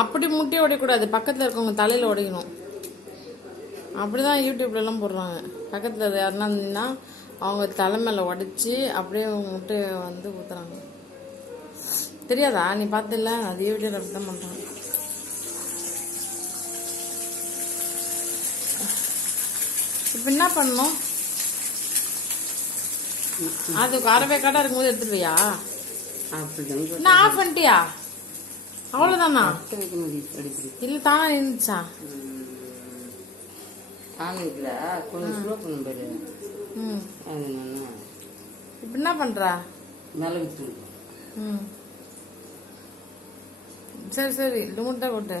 அப்படி முட்டையை உடையக்கூடாது, பக்கத்தில் இருக்கவங்க தலையில் உடைக்கணும். அப்படிதான் யூடியூப்லலாம் போடுறாங்க. பக்கத்தில் யாருன்னா இருந்தீங்கன்னா அவங்க தலை மேலே உடைச்சி அப்படியே முட்டையை வந்து ஊற்றுறாங்க. தெரியாதா? நீ பார்த்துல? அது வீடியோவில் அப்படி தான் பண்ணுறாங்க. இப்போ என்ன பண்ணணும்? அது அரைவே கடை இருக்கும்போது எடுத்துருவியா? நான் ஆஃப் பண்ணிட்டியா? அவ்வளோதானா? இல்லை தானா இருந்துச்சா? இப்ப என்ன பண்ற? சரி சரி லிமிட்டா கொட்டு.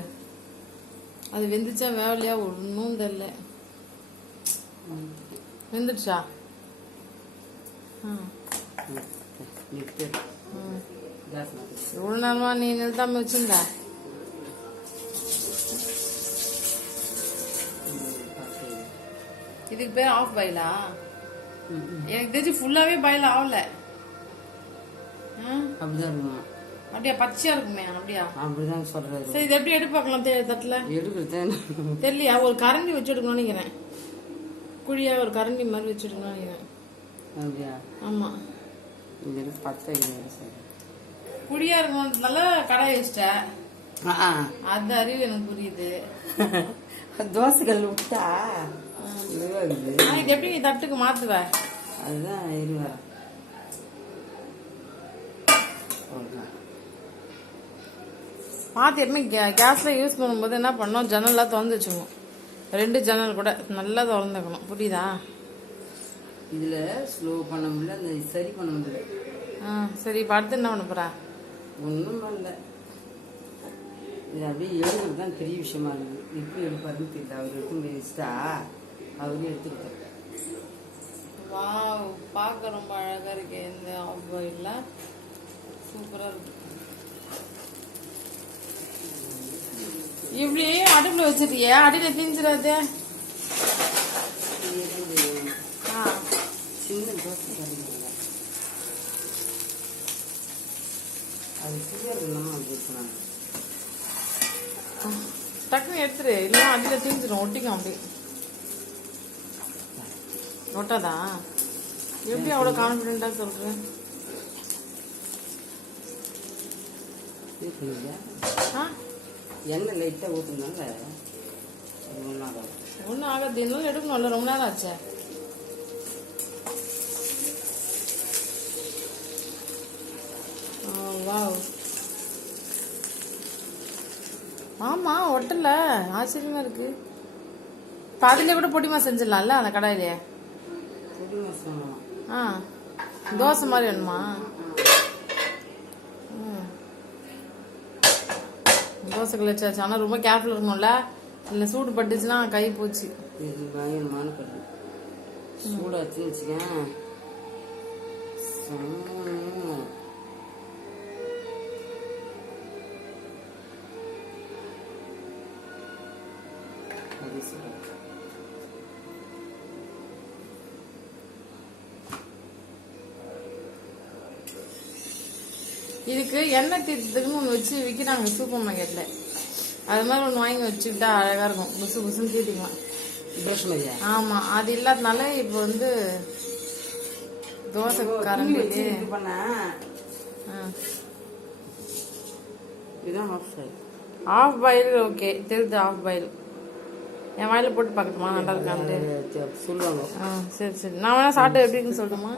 அது வெந்துச்சா வேவலையா ஒன்னும் தெரியல. வெந்துடுச்சா? இவ்வளவு நேரமா நீ நிறுத்தாம வச்சிருந்த? இதுக்கு பேர் ஆஃப் பாயிலா? எனக்கு தெரிஞ்சு ஃபுல்லாவே பாயில் ஆகல. அப்படிதான் இருக்கும். அப்படியா? பச்சையா இருக்குமே. அப்படியா? அப்படிதான் சொல்றாரு. சரி, இது எப்படி எடுப்பாக்கலாம் தட்டுல? எடுக்கிறது தெரியலையா? ஒரு கரண்டி வச்சு எடுக்கணும்னு நினைக்கிறேன். குழியா ஒரு கரண்டி மாதிரி வச்சு எடுக்கணும்னு நினைக்கிறேன். அப்படியா? ஆமா. இது பச்சை குழியா இருக்கணும்னால கடாய் வச்சிட்டேன். அது அறிவு எனக்கு புரியுது. தோசைகள் விட்டா இது எப்படி நீ தட்டுக்கு மாத்துவ? அதுதான் இருவா. பார்த்து எப்பவுமே கேஸ்ல யூஸ் பண்ணும்போது என்ன பண்ணோம், ஜன்னல்லாம் திறந்து வச்சுக்கணும். 2 ஜன்னல் கூட நல்லா திறந்துக்கணும். புரியுதா? இதுல ஸ்லோ பண்ண முடியல, அந்த சரி பண்ண முடியல. சரி, இப்போ அடுத்து என்ன பண்ண போறா? ஒன்றும் பண்ணல. இது அப்படியே எடுக்கிறது தான் பெரிய விஷயமா இருக்குது. எப்படி எடுப்பாருன்னு தெரியல. அவர் எடுத்து வச்சுட்டா அவரே எடுத்துக்கிட்டார். வாவ், பார்க்க ரொம்ப அழகா இருக்கு. இந்த ஆஃப் பாயில்ல சூப்பரா இருக்கு. இப்படி அடுப்புல வச்சிருக்கிய, அடியில தீஞ்சிடாது. சின்ன தோசை அது சிறியதுன்னா பேசுனாங்க. டக்குன்னு எடுத்துரு, இல்லைன்னா அடியில தீஞ்சிடும், ஒட்டிக்கும். அப்படி ஒட்டாதா? எப்படி அவ்வளோ கான்ஃபிடென்ட்டா சொல்ற? எண்ணெய் லைட்டாக ஊற்றுனால ஒன்றும் ஆகாது. இன்னும் எடுக்கணும்ல, ரொம்ப நேரம் ஆச்சு. வாவ், ஆமா ஒட்டல. ஆச்சரியமா இருக்கு. அதிலே கூட பொடிமா செஞ்சிடலாம்ல அந்த கடாயிலே. தோசை மாதிரி வேணுமா? தோசைகள் வச்சாச்சு. ஆனால் ரொம்ப கேர்ஃபுல் இருக்கணும்ல, இல்லை சூடு பட்டுச்சுன்னா கை போச்சு. இது பயங்கரமான கடை. சூடாச்சுன்னு வச்சுக்கேன். இதுக்கு எண்ணெய் தீர்த்தத்துக்குன்னு ஒன்று வச்சு விற்கிறாங்க சூப்பர் மார்க்கெட்ல. அது மாதிரி ஒன்று வாங்கி வச்சுக்கிட்டா அழகா இருக்கும். புசு புசுன்னு தீட்டிக்கலாம். ஆமா, அது இல்லாதனால இப்போ வந்து தோசை கரண்டி ஆஃப் பாயில். ஓகே, தெரியுது ஆஃப் பாயில். என் வாயில போட்டு பார்க்கட்டுமா நல்லா இருக்கான்ட்டு சொல்லுவாங்க. சரி சரி, நான் வேணா சாப்பிட்டு எப்படின்னு சொல்லட்டுமா?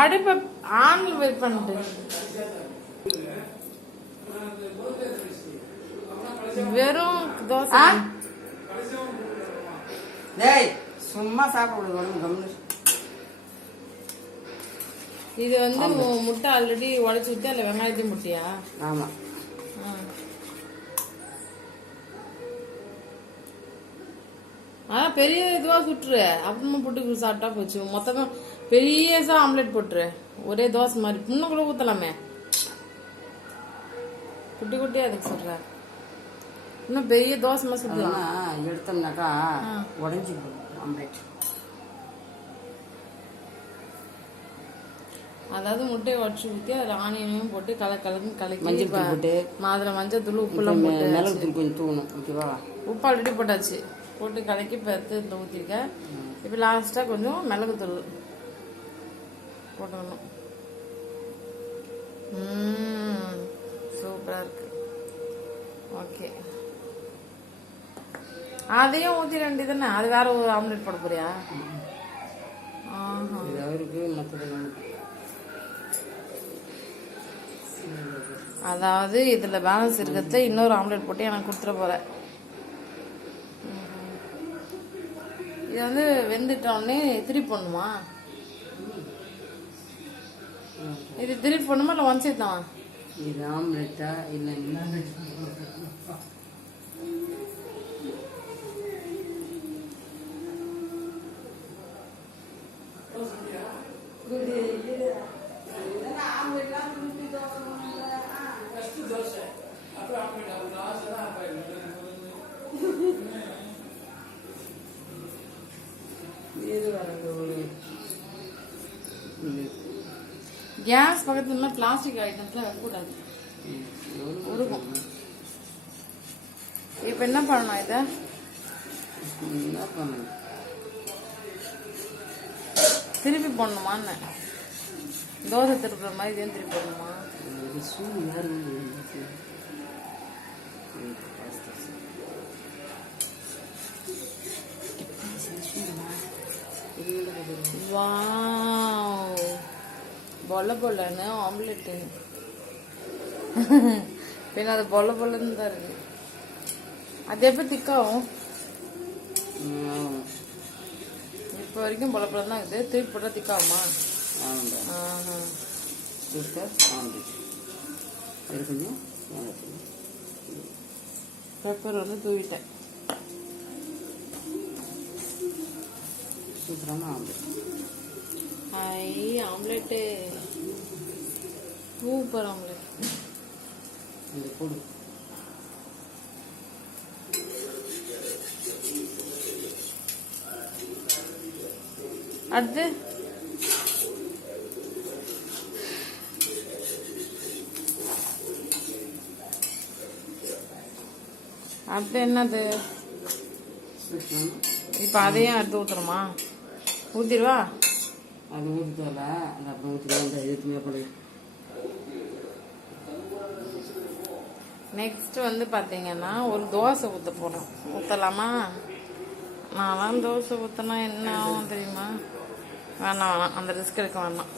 அடுப்ப ஆன்ல வெயிட் பண்ணிட்டு வெறும் தோசை. சும்மா சாப்பிட. இது வந்து முட்டை ஆல்ரெடி உடைச்சு விட்டு அதுல வெங்காயத்தையும் முட்டையா? ஆமா. ஆனா பெரிய இதுவா சுட்டுரு, அப்புறமா புட்டு சாப்பிட்டா போச்சு. மொத்தமா பெரியசா ஆம்லெட் போட்டுரு, ஒரே தோசை மாதிரி. இன்னும் கூட ஊத்தலாமே. குட்டி குட்டியா அதுக்கு சொல்ற. இன்னும் பெரிய தோசை மாதிரி சுட்டலாம். எடுத்தோம்னாக்கா உடஞ்சி ஆம்லெட். அதாவது முட்டையை உடச்சி ஊற்றி அதில் ஆனியனையும் போட்டு கலந்து கலக்கி மஞ்சள் தூள் போட்டு அதில் மஞ்சள் தூள் உப்புலாம் போட்டு மிளகு தூள் கொஞ்சம் தூணும். ஓகேவா? உப்பு ஆல்ரெடி போட்டாச்சு. போட்டு கலக்கி பத்து இந்த ஊற்றிருக்கேன். இப்போ லாஸ்ட்டாக கொஞ்சம் மிளகு தூள் போட்டுக்கணும். சூப்பராக இருக்கு. ஓகே, அதையும் ஊற்றி ரெண்டு தானே. அது வேற ஒரு ஆம்லெட் போட போறியா? அவருக்கு மற்றது அதாவது இதுல பேலன்ஸ் இருக்கிறத இன்னொரு ஆம்லெட் போட்டு எனக்கு கொடுத்துட போற. இது வந்து வெந்துட்டோடனே திருப்பி போடணுமா? இது திருப்பி போடணுமா இல்லை ஒன் சைட் தான்? இது ஆம்லெட்டா இல்லை கேஸ் பக்கத்துல பிளாஸ்டிக் ஐட்டம்ஸ்லாம் வைக்கக்கூடாது, உருகும். இப்ப என்ன பண்ணணும்? இதை என்ன பண்ணணும்? திருப்பி போடணுமான்னு. தோசை திருப்புற மாதிரி இதையும் திருப்பி போடணுமா? வாவ், பொல பொலன்னு ஆம்லெட்டு. பின்ன அது பொல பொலன்னு தான் இருக்கு. அது எப்போ திக்காகும்? இப்போ வரைக்கும் பொல பொலன்னு தான் இருக்குது. திருப்பி போட்டால் திக்காகுமா? பெப்பர் வந்து தூவிட்டேன். சூப்பரான ஆம்லெட். Omelette super omelette. போடு. அடுத்து அடுத்து என்னது? இப்போ அதையும் அடுத்து ஊத்துறோமா? ஊத்திடுவா? அது ஊற்றுல அது அப்புறம் ஊற்றிடுவா. எதுவுமே போடு. நெக்ஸ்ட் வந்து பார்த்தீங்கன்னா ஒரு தோசை ஊற்ற போகிறோம். ஊற்றலாமா? நான் தோசை ஊற்றினா என்ன ஆகும் தெரியுமா? வேணாம், அந்த ரிஸ்க் எடுக்க வேணாம்.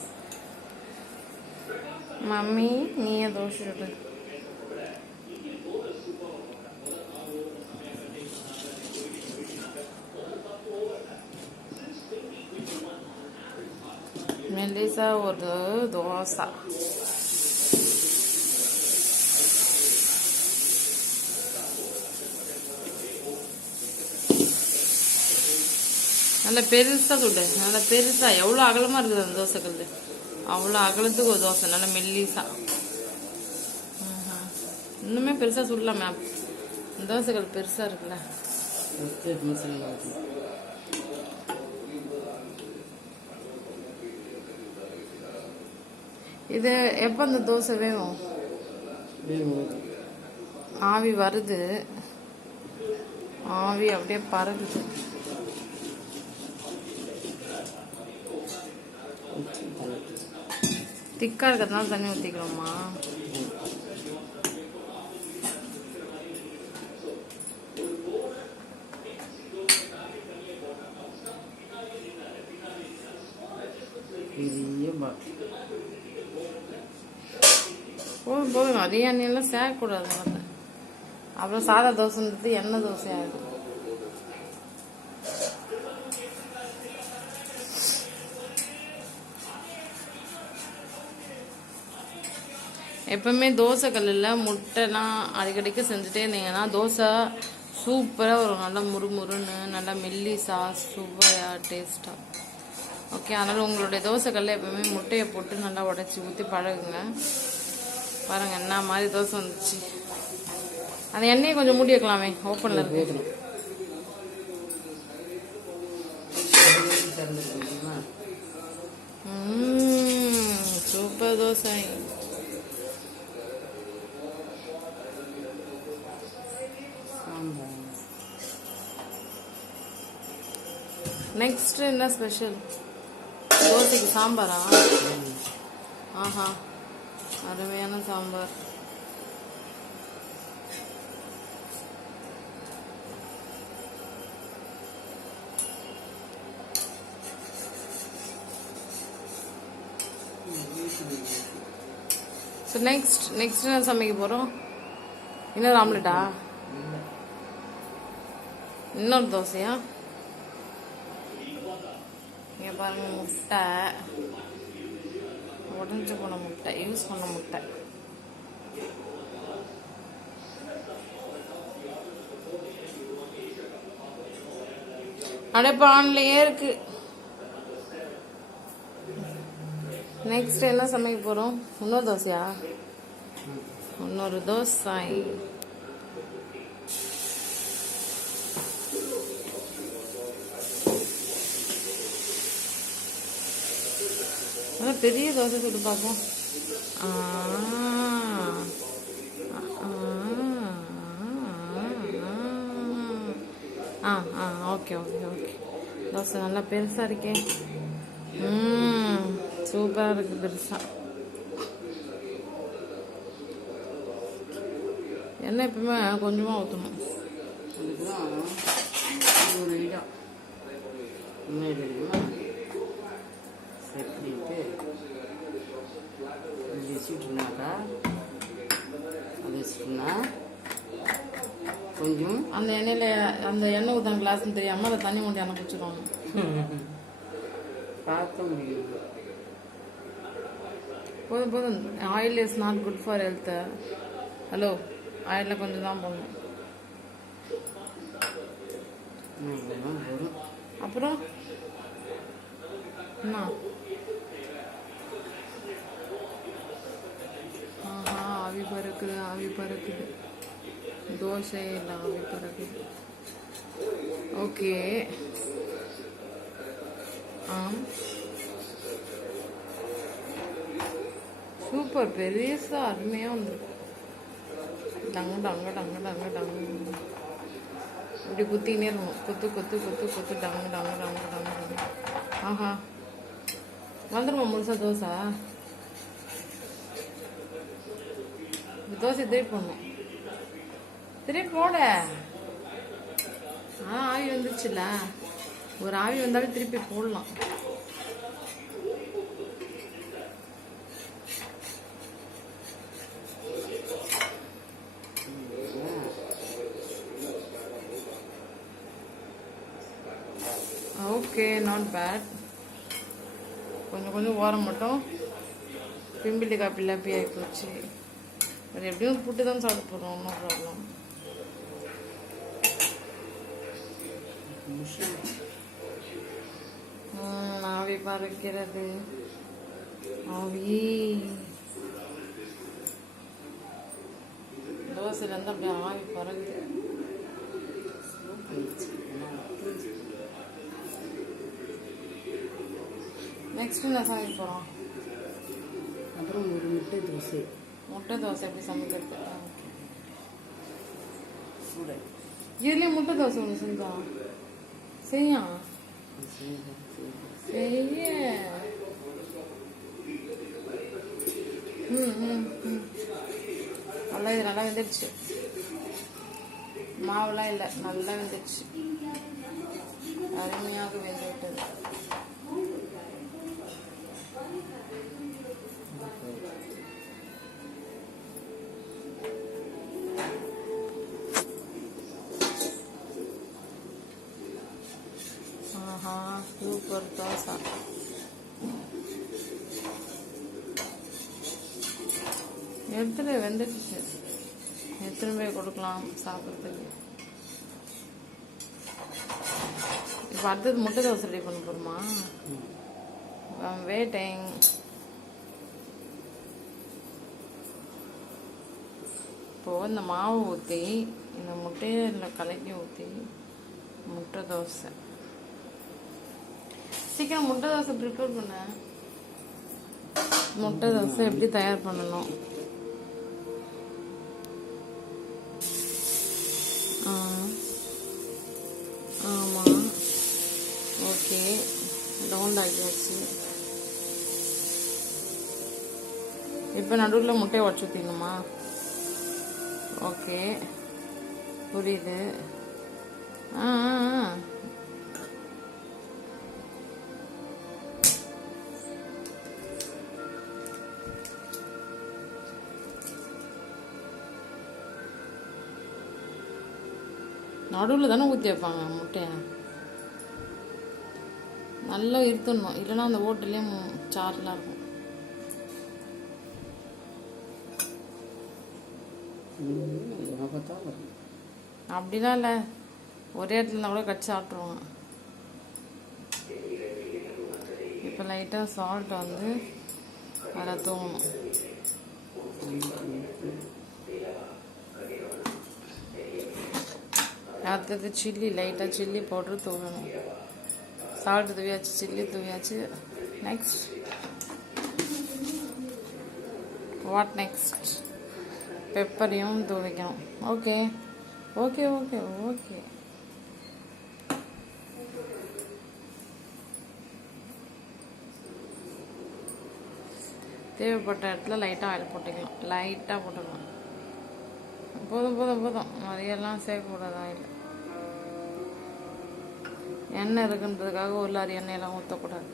மம்மி நீயே தோசை சுடு. மெல்லிசா ஒரு தோசை. நல்ல பெருசா சுடு, நல்ல பெருசா. எவ்வளோ அகலமா இருக்குது அந்த தோசை கல், அவ்வளோ அகலத்துக்கு ஒரு தோசை. நல்ல மெல்லிசா. இன்னுமே பெருசா சுடலாமே. தோசை கல் பெருசா இருக்குல்ல. இது எப்போ அந்த தோசை வேகும்? ஆவி வருது, ஆவி அப்படியே பறகுது. திக்கா இருக்கிறதுனால தண்ணி ஊற்றிக்கிறோமா? போதும் போதும், அதிக எண்ணெயெல்லாம் சேர்க்கக்கூடாது. அப்புறம் சாதா தோசைன்றது எண்ணெய் தோசை ஆகும். எப்பவுமே தோசை கல்லில் முட்டைலாம் அடிக்கடிக்கு செஞ்சுட்டே இருந்தீங்கன்னா தோசை சூப்பராக ஒரு நல்லா முறுமுறுன்னு நல்லா மெல்லிசா சுவையாக டேஸ்ட்டாக. ஓகே, அதனால் உங்களுடைய தோசை கல்லில் எப்பவுமே முட்டையை போட்டு நல்லா உடச்சி ஊற்றி பழகுங்க. பாருங்கள் என்ன மாதிரி தோசை வந்துச்சு. அந்த எண்ணெயை கொஞ்சம் மூடி வைக்கலாமே, ஓப்பனில் இருக்கு. சூப்பர் தோசை. சாம்பார். நெக்ஸ்ட் என்ன ஸ்பெஷல்? தோசைக்கு சாம்பாரா? ஆஹா, அருமையான சாம்பார். ஸோ நெக்ஸ்ட் என்ன சமைக்க போகிறோம்? இன்னொரு ஆம்லெட்டா? இன்னொரு தோசையா? இங்கே பாருங்க, முட்டை, உடஞ்சி போன முட்டை, யூஸ் பண்ண முட்டை. அப்படியே பான்லயே இருக்கு. நெக்ஸ்ட் என்ன சமைக்க போறோம்? இன்னொரு தோசையா? இன்னொரு தோசை. பெரிய தோசை சுட்டு பார்ப்போம். Okay okay okay. தோசை நல்லா பெருசா இருக்கே. சூப்பரா இருக்கு பெருசா. எண்ணெய் எப்பவுமே கொஞ்சமா ஊற்றணும். அதுக்குதான் ஒரு இடம் என்ன தெரியுமா, செட் பண்ணிட்டு இப்படி வச்சுட்டுனாக்கா, அது வச்சுட்டுனா கொஞ்சம் அந்த எண்ணெயில அந்த எண்ணெய் ஊற்றின கிளாஸ்ன்னு தெரியாம அதை தண்ணி மூட்டி எண்ணெய் பிடிச்சிருவாங்க. பார்க்க முடியும். போதும் போதும். Oil is not good for health. Hello, ஆயிலில் கொஞ்சம் தான் போடணும். அப்புறம் என்ன? ஆஹா, ஆவி பறக்குது, ஆவி பறக்குது. தோசை இல்லை, ஆவி பறக்குது. ஓகே. சூப்பர், பெருசா அருமையா வந்துருக்கு. டங்கு டங்கு டங்கு டங்கு டங்கு. இப்படி குத்தினே இருக்கணும். குத்து குத்து குத்து குத்து டங்கு டங்கு டங்கு டங்கு டங்கு. ஆஹா, வந்துருமா முழுசா தோசை? தோசை திருப்பி போடணும். திருப்பி போட. ஆவி வந்துருச்சுல. ஒரு ஆவி வந்தாலும் திருப்பி போடலாம். Okay, not bad. கொஞ்சம் கொஞ்சம் ஓரம் மட்டும் பிம்பிளி காப்பி லாப்பி ஆகி போச்சு. அது எப்படியும் புட்டு தான் சாப்பிட போகிறோம், ஒன்றும் ப்ராப்ளம். ஆவி பறக்கிறது, ஆவி. தோசையிலேருந்து அப்படியே ஆவி பறக்குது. நெக்ஸ்ட் என்ன சமைக்க போகிறோம்? அப்புறம் ஒரு முட்டை தோசை. முட்டை தோசை எப்படி சமைக்கிறது? சூட இதுலேயே முட்டை தோசை ஒன்று செஞ்சா செய்யா செய்ய. நல்லா, இது நல்லா வெந்துடுச்சு. மாவுலாம் இல்லை, நல்லா வெந்துடுச்சு. அருமையாக வெந்து விட்டது. ஆஹா, சூப்பர் தோசை. எடுத்துட்டு வெந்துடுச்சு. எத்தனை பேர் கொடுக்கலாம் சாப்பிட்றதுக்கு? இப்போ அடுத்தது முட்டை தோசை ரெடி பண்ண போகிறோமா? வெயிட்டிங். இப்போது இந்த மாவு ஊற்றி இந்த முட்டையில் கலக்கி ஊற்றி முட்டை தோசை. சீக்கிரம் முட்டை தோசை ப்ரிப்பேர் பண்ண. முட்டை தோசை எப்படி தயார் பண்ணணும்? ஆமாம், ஓகே. ரவுண்ட் ஆகியாச்சு. இப்போ நடுவில் முட்டையை உடச்சி ஊற்றிடணுமா? ஓகே, புரியுது. ஆ ஆ ஆ. நடுவில் தானே ஊற்றி வைப்பாங்க முட்டையை. நல்லா இருத்தணும், இல்லைன்னா அந்த ஓட்டுலேயே சாரெலாம் இருக்கும். அப்படிலாம் இல்லை, ஒரே இடத்துல கூட கட் சாப்பிட்ருவாங்க. இப்போ லைட்டாக சால்ட் வந்து அதில் தூவணும். அடுத்தது சில்லி, லைட்டாக சில்லி பவுடர் தூவணும். சால்ட் தூவியாச்சு, சில்லி தூவியாச்சு. Next what next? பெப்பரையும் தூவிக்கணும். Okay okay okay okay. தேவைப்பட்ட இடத்துல லைட்டாக ஆயில் போட்டுக்கலாம். லைட்டாக போட்டுக்கலாம். போதும் போதும் போதும், நிறையெல்லாம் சேர்க்கக்கூடாது ஆயில். எண்ணெய் இருக்குன்றதுக்காக ஒரு லாரி எண்ணெயெல்லாம் ஊற்றக்கூடாது.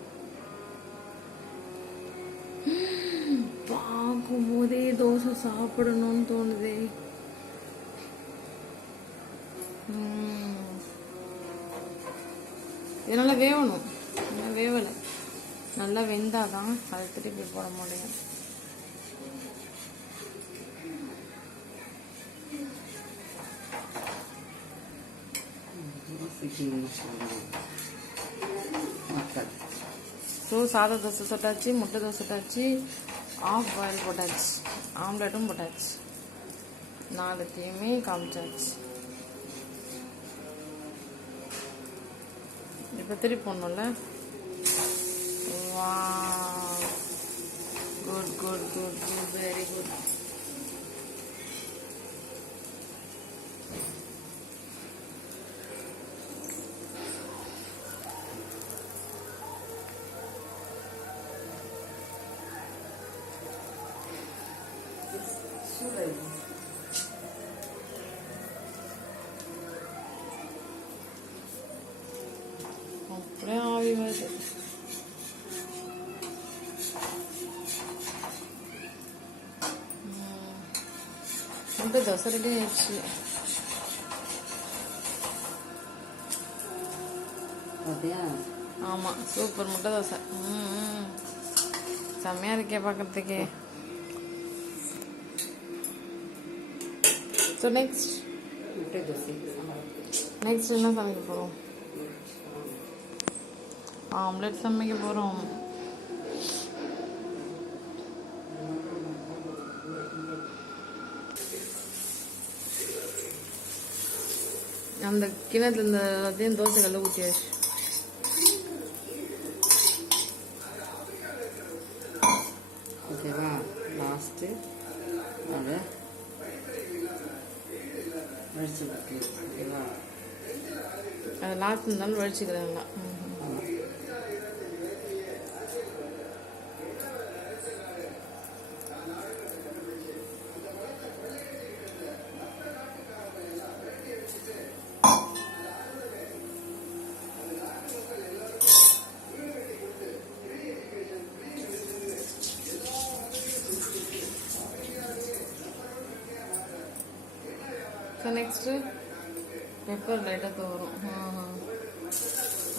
பார்க்கும்போதே தோசை சாப்பிடணும்னு தோணுதே. இது நல்லா வேகணும். நல்லா வேவலை, நல்லா வெந்தாதான் அதை திருப்பி போட முடியும். ஸோ சாதா தோசை சுட்டாச்சு, முட்டை தோசை சுட்டாச்சு, ஆஃப் பாயில் போட்டாச்சு, ஆம்லெட்டும் போட்டாச்சு, நாலுத்தையுமே காமிச்சாச்சு. இப்போ திருப்பி போடணும்ல. வா, good good good good, very good. அப்படியே ஆவி வருது. முட்டை தோசை ரெடி ஆயிடுச்சு. ஆமாம், சூப்பர் முட்டை தோசை. செம்மையாக இருக்கே பார்க்கறதுக்கே. ஸோ நெக்ஸ்ட் என்ன சமைக்க போகிறோம்? ஆம்லெட் சமைக்க போகிறோம். அந்த கிணத்துல இந்த எல்லாத்தையும் தோசைகளில் ஊற்றியாச்சு. ஓகேவா? லாஸ்ட்டு அதை வடிச்சு வைக்கணும். ஓகேவா? அது லாஸ்ட் இருந்தாலும் வடிச்சுக்கிறேங்களா? ஸோ நெக்ஸ்ட்டு பெப்பர் லைட்டாக தோறும்.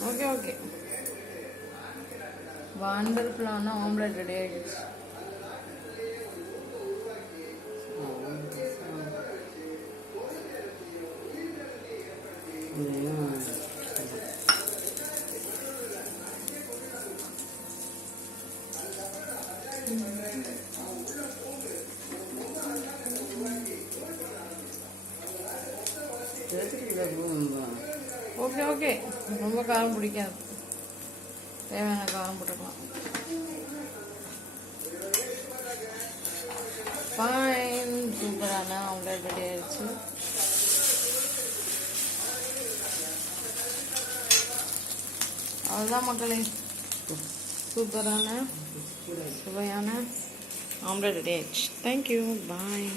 ஓகே ஓகே, வண்டர்ஃபுல்லான ஆம்லெட் ரெடி ஆகிடுச்சு. ஓகே ஓகே, ரொம்ப காரம் பிடிக்காது, தேவையான காரம் போட்டுக்கலாம். ஆயிடுச்சு. அவ்வளோதான் மக்களே, சூப்பரான சுவையான ஆம்லெட் ரெடி ஆயிடுச்சு. தேங்க்யூ, பாய்.